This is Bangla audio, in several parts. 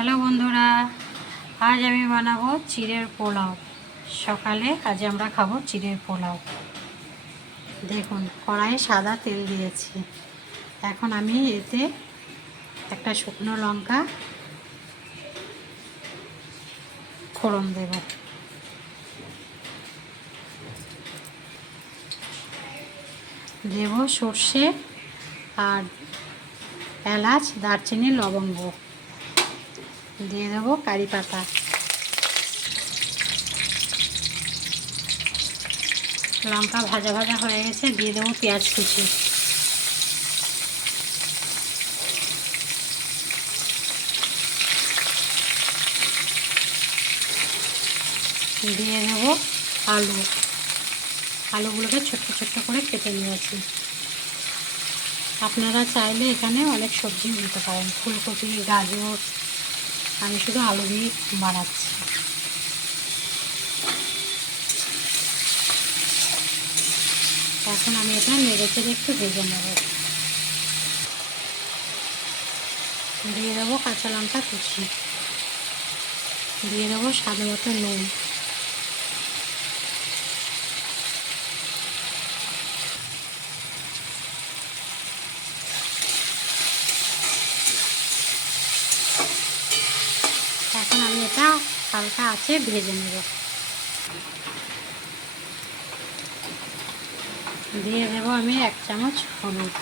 হ্যালো বন্ধুরা, আজ আমি বানাবো চিড়ের পোলাও। সকালে আজ আমরা খাব চিড়ের পোলাও। দেখুন, কড়াইয়ে সাদা তেল দিয়েছি। এখন আমি এতে একটা শুকনো লঙ্কা ফোড়ন দেব। দেব সর্ষে আর এলাচ, দারচিনি, লবঙ্গ। দিয়ে দেবো কারি পাতা। লঙ্কা ভাজা ভাজা হয়ে গেছে, দিয়ে দেবো পেঁয়াজ কুচি। দিয়ে দেবো আলু। আলুগুলোকে ছোট্ট ছোট্ট করে কেটে নিয়েছি। আপনারা চাইলে এখানে অনেক সবজি দিতে পারেন। ফুলকপি, গাজর আমি শুধু আলু দিয়ে বানাচ্ছি। এখন আমি এটা নেড়ে চেড়ে একটু ভেজে নেব। দিয়ে দেবো কাঁচা লঙ্কা কুচি। দিয়ে দেবো স্বাদ মতো নুন। এখন আমি এটা হালকা আছে ভেজে নেব। দিয়ে দেব আমি এক চামচ হলুদ।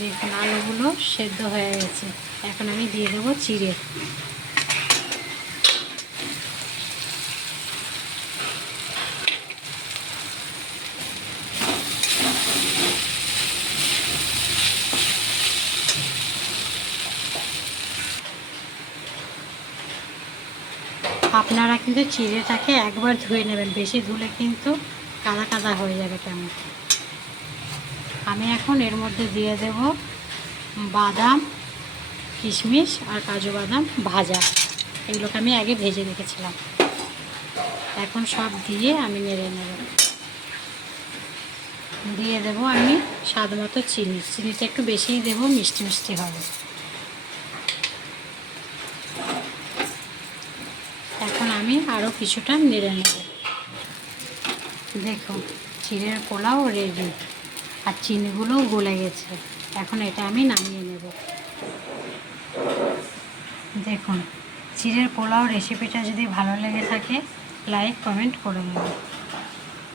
দেখুন আলুগুলো সেদ্ধ হয়ে গেছে। এখন আমি দিয়ে দেবো চিড়ে। আপনারা কিন্তু চিড়েটাকে একবার ধুয়ে নেবেন। বেশি ধুলে কিন্তু কাদা কাদা হয়ে যাবে কেমন আমি এখন এর মধ্যে দিয়ে দেব বাদাম, কিশমিশ আর কাজু বাদাম ভাজা। এগুলোকে আমি আগে ভেজে রেখেছিলাম। এখন সব দিয়ে আমি নেড়ে নেব। দিয়ে দেব আমি স্বাদ মতো চিনি। চিনিটা একটু বেশিই দেবো, মিষ্টি মিষ্টি হবে এখন আমি আরও কিছুটা নেড়ে নেব। দেখো চিড়ের পোলাও রেডি আর চিনিগুলোও গলে গেছে। এখন এটা আমি নামিয়ে নেব। দেখুন চিড়ের পোলাও রেসিপিটা যদি ভালো লেগে থাকে লাইক কমেন্ট করে দেবেন।